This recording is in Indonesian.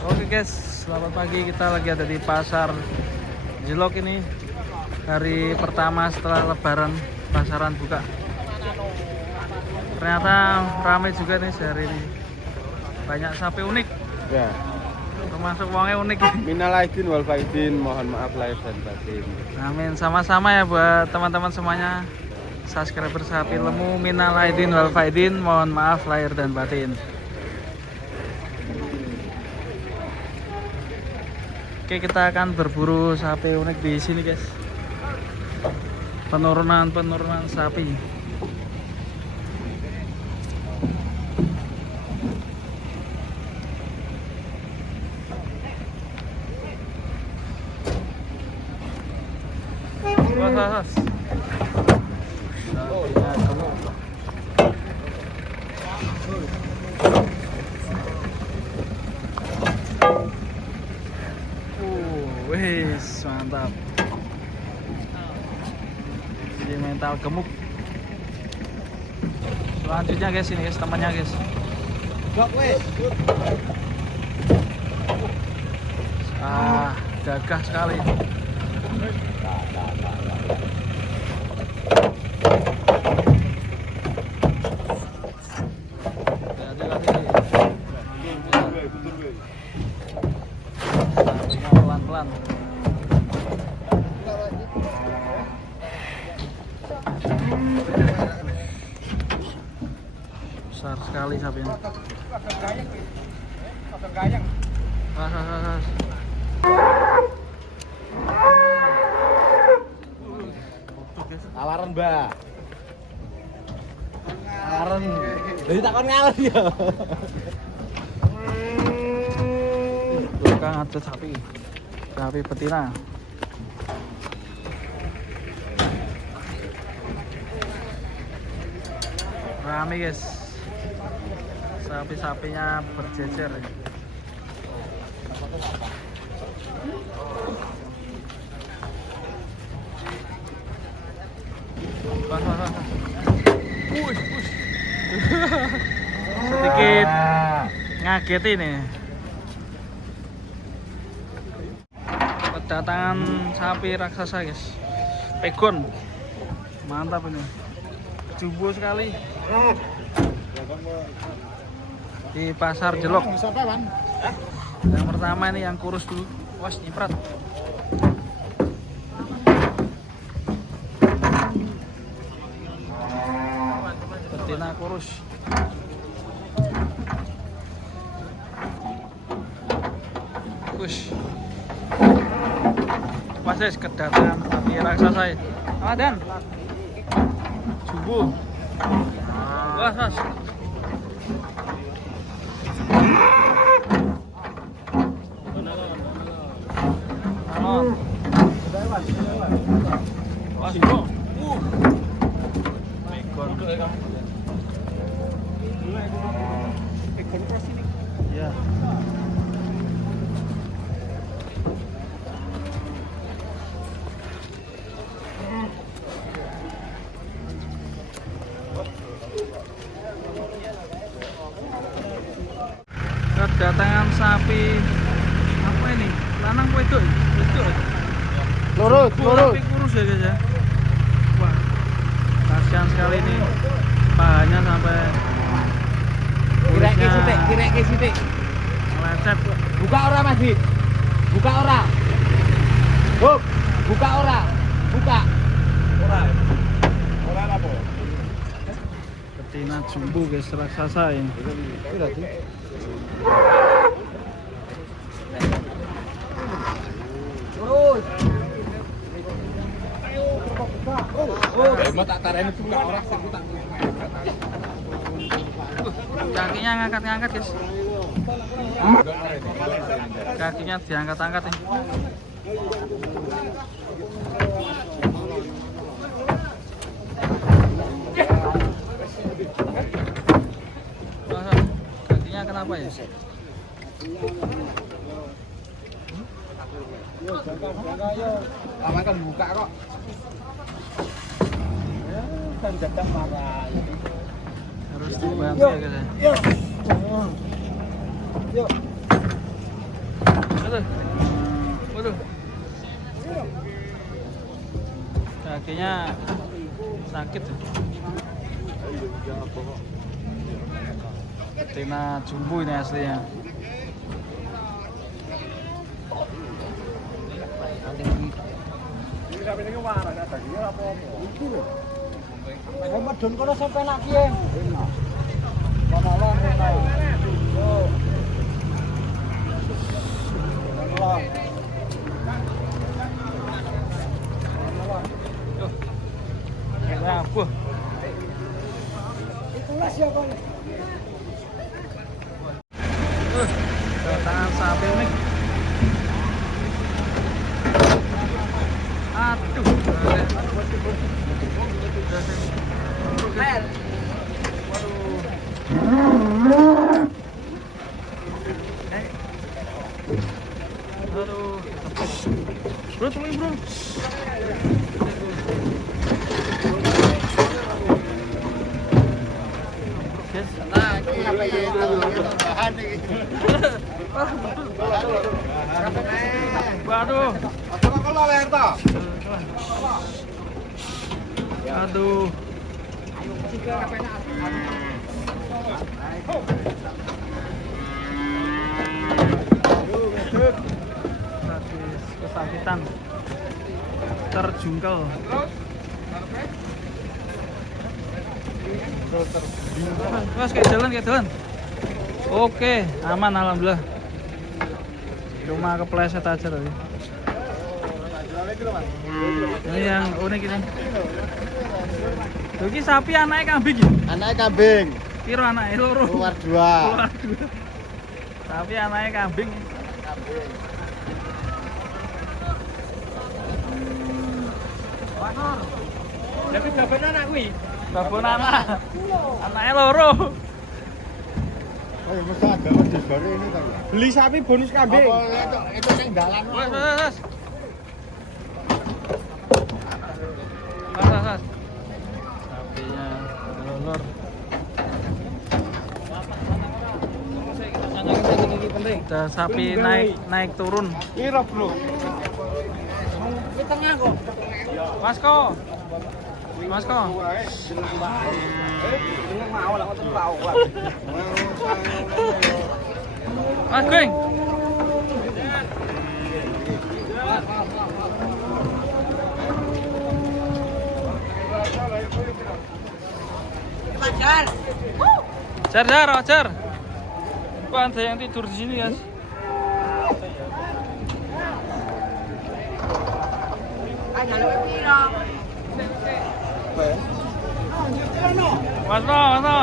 Oke guys, selamat pagi. Kita lagi ada di pasar Jelok ini. Hari pertama setelah lebaran, pasaran buka. Ternyata ramai juga nih sehari ini. Banyak sapi unik. Ya. Termasuk uangnya unik. Minal aidin wal faizin, mohon maaf lahir dan batin. Amin, sama-sama ya buat teman-teman semuanya. Subscriber Sapi Lemu, minal aidin wal faizin, mohon maaf lahir dan batin. Oke, kita akan berburu sapi unik di sini, guys. Penurunan sapi. Was. Sapinya gemuk. Wes, mantap. Jadi mental gemuk. Selanjutnya guys, ini guys temannya guys. Gagah sekali. Pelan-pelan. Besar sekali sapinya. Ras. Tawaran, Mbak. Tawaran. Jadi takon ngalah ya. Belakang ada sapi betina. Rame guys, sapi-sapinya berjejer. Push. Sedikit ngaget ini. Kedatangan sapi raksasa guys, pegon, mantap ini, jumbo sekali di pasar Jelok. Yang pertama ini yang kurus dulu, was nyiprat. Betina kurus. Push. Pas kedatangan sapi raksasa ya. Dan subuh. Was. Ya. Kedatangan sapi apa ini? Lanang wedok. Lurus. Tapi kurus ya guys ya. Wah, kasihan sekali ini. Pahanya sampai Kirek ke sitik. lecet. Buka ora, Mas. Buka ora. Hop, buka ora. Buka. Ora apa? Betina jumbo guys, raksasa ini. Terus. Mau tak tareni buka ora sing tak. Kakinya ngangkat guys. Kakinya diangkat-angkat nih. Kakinya kenapa ya? Aman kan buka kok. Kan jatah marah. Harus dibantu ya guys ya. Yuk. Waduh. Waduh. Kakinya sakit. Betina jumbo ini aslinya. Medun kono sampe nak kiye. Kono Ya, buh. Itulah siapa nih? Tangan sapi ini. Aduh. Aduh. Bro, tolong bro. Waduh. Aduh. Kesakitan. Terjungkel. Mas kayak jalan. Oke, aman alhamdulillah. Cuma kepleset aja tadi. Ini yang unik ini. Ini sapi anaknya kambing ya? Anaknya kambing. Piro anaknya loro? Keluar dua. Tapi anaknya kambing. Tapi babon anak kuwi. Babon anak. Anaknya loro. Oh, ya mesti agama digore ini ta. Beli sapi bonus kambing. Apa itu sing dalan. Wes. Sapinya lolor. Ada sapi naik turun. Piro, Bro? Di tengah kok. Masko. Mas Ging. Jar. Kok ada yang tidur di sini, guys? Mas No.